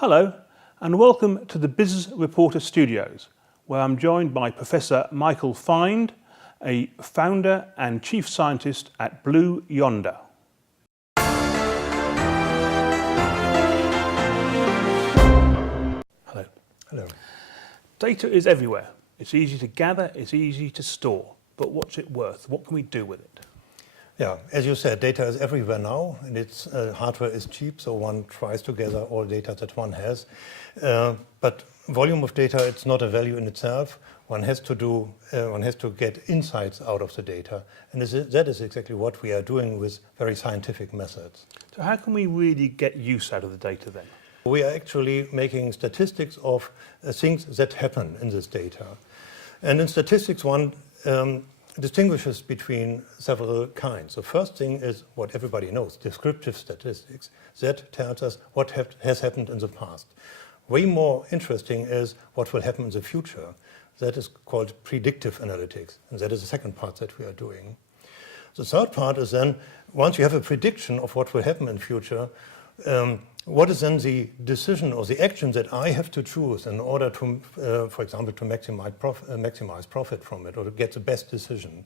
Hello and welcome to the Business Reporter Studios, where I'm joined by Professor Michael Find, a founder and chief scientist at Blue Yonder. Hello. Hello. Data is everywhere. It's easy to gather, it's easy to store, but what's it worth? What can we do with it? Yeah, as you said, data is everywhere now, and its hardware is cheap, so one tries to gather all data that one has. But volume of data, it's not a value in itself. One has to get insights out of the data, and that is exactly what we are doing with very scientific methods. So how can we really get use out of the data then? We are actually making statistics of things that happen in this data. And in statistics, one distinguishes between several kinds. The first thing is what everybody knows, descriptive statistics. That tells us what has happened in the past. Way more interesting is what will happen in the future. That is called predictive analytics, and that is the second part that we are doing. The third part is then, once you have a prediction of what will happen in the future, what is then the decision or the action that I have to choose in order to, for example, to maximize profit from it or to get the best decision?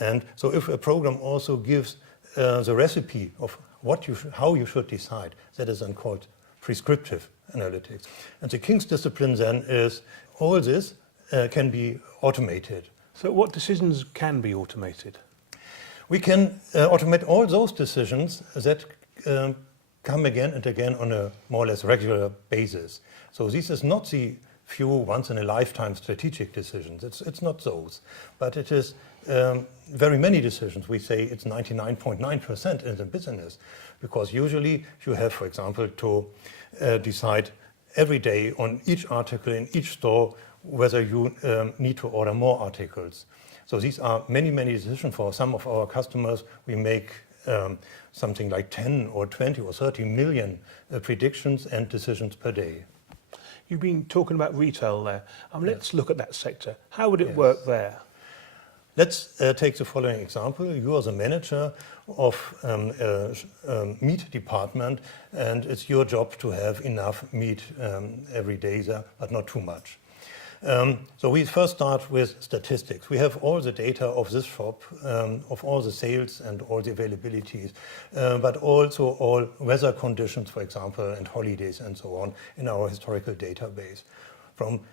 And so if a program also gives the recipe of how you should decide, that is then called prescriptive analytics. And the King's discipline then is all this can be automated. So what decisions can be automated? We can automate all those decisions that come again and again on a more or less regular basis. So this is not the few once-in-a-lifetime strategic decisions. It's not those, but it is very many decisions. We say it's 99.9% in the business, because usually you have, for example, to decide every day on each article in each store whether you need to order more articles. So these are many decisions. For some of our customers, we make something like 10 or 20 or 30 million predictions and decisions per day. You've been talking about retail there. Let's look at that sector. How would it work there? Let's take the following example. You are the manager of a meat department, and it's your job to have enough meat every day there, but not too much. So we first start with statistics. We have all the data of this shop, of all the sales and all the availabilities, but also all weather conditions, for example, and holidays and so on in our historical database.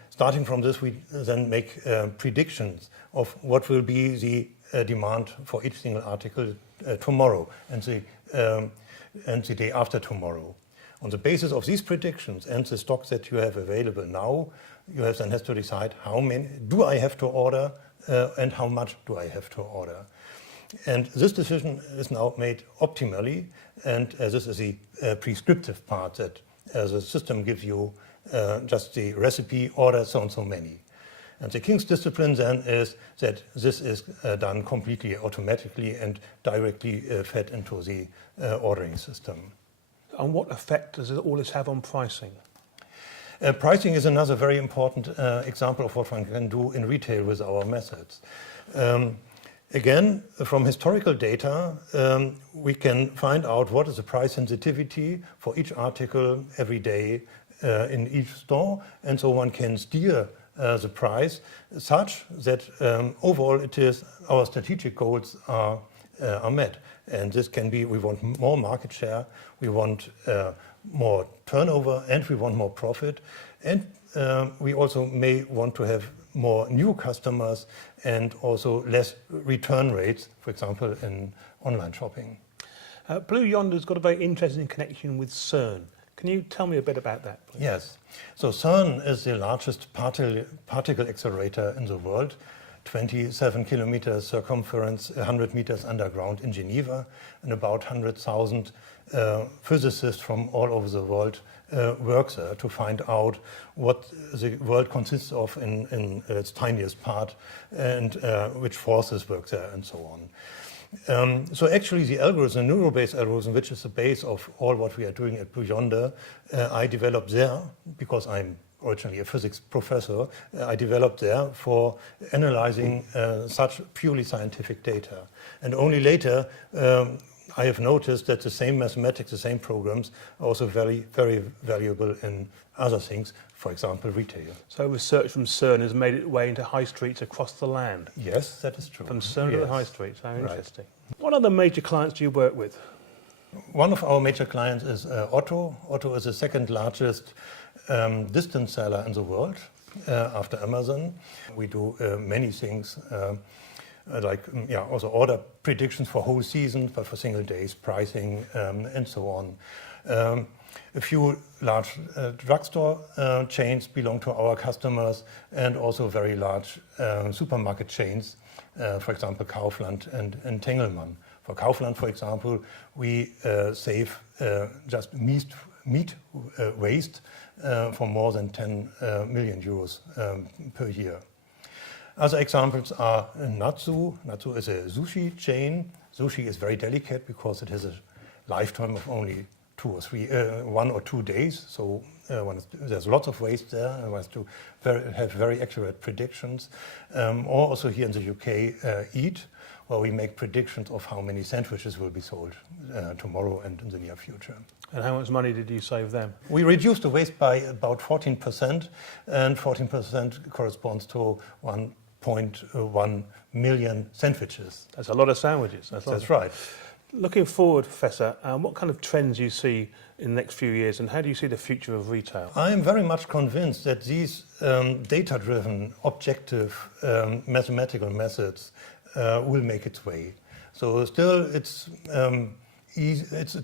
Starting from this, we then make predictions of what will be the demand for each single article tomorrow and the day after tomorrow. On the basis of these predictions and the stocks that you have available now, you then have to decide how many do I have to order and how much do I have to order. And this decision is now made optimally, and this is the prescriptive part that the system gives you just the recipe, order so and so many. And the King's discipline then is that this is done completely automatically and directly fed into the ordering system. And what effect does all this have on pricing? Pricing is another very important example of what one can do in retail with our methods. Again, from historical data, we can find out what is the price sensitivity for each article every day in each store, and so one can steer the price such that overall our strategic goals are met. And this can be, we want more market share, we want more turnover, and we want more profit. And we also may want to have more new customers and also less return rates, for example, in online shopping. Blue Yonder's got a very interesting connection with CERN. Can you tell me a bit about that, please? Yes. So CERN is the largest particle accelerator in the world. 27 kilometers circumference, 100 meters underground in Geneva, and about 100,000 physicists from all over the world work there to find out what the world consists of in its tiniest part and which forces work there and so on. So actually the algorithm, the neural-based algorithm, which is the base of all what we are doing at Blue Yonder, I developed there because I'm originally a physics professor. I developed there for analyzing such purely scientific data. And only later I have noticed that the same mathematics, the same programs are also very, very valuable in other things, for example, retail. So research from CERN has made its way into high streets across the land. Yes, that is true. From CERN to the Yes. high streets, how Right. interesting. What other major clients do you work with? One of our major clients is Otto. Otto is the second largest distance seller in the world after Amazon. We do many things also order predictions for whole seasons, but for single days, pricing, and so on. A few large drugstore chains belong to our customers, and also very large supermarket chains, for example, Kaufland and Tengelmann. For Kaufland, for example, we save just meat waste for more than 10 million euros per year. Other examples are Natsu. Natsu is a sushi chain. Sushi is very delicate because it has a lifetime of only 1 or 2 days. So there's lots of waste there, and one has to have very accurate predictions. Or also here in the UK, Eat, where we make predictions of how many sandwiches will be sold tomorrow and in the near future. And how much money did you save them? We reduced the waste by about 14%, and 14% corresponds to 1.1 million sandwiches. That's a lot of sandwiches. That's right. Looking forward, Professor, what kind of trends do you see in the next few years, and how do you see the future of retail? I am very much convinced that these data-driven, objective mathematical methods will make its way. So still, it's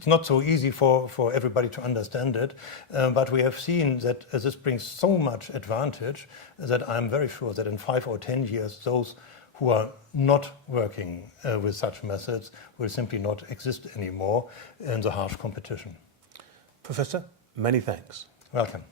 not so easy for everybody to understand it, but we have seen that this brings so much advantage that I'm very sure that in 5 or 10 years, those who are not working with such methods will simply not exist anymore in the harsh competition. Professor, many thanks. Welcome.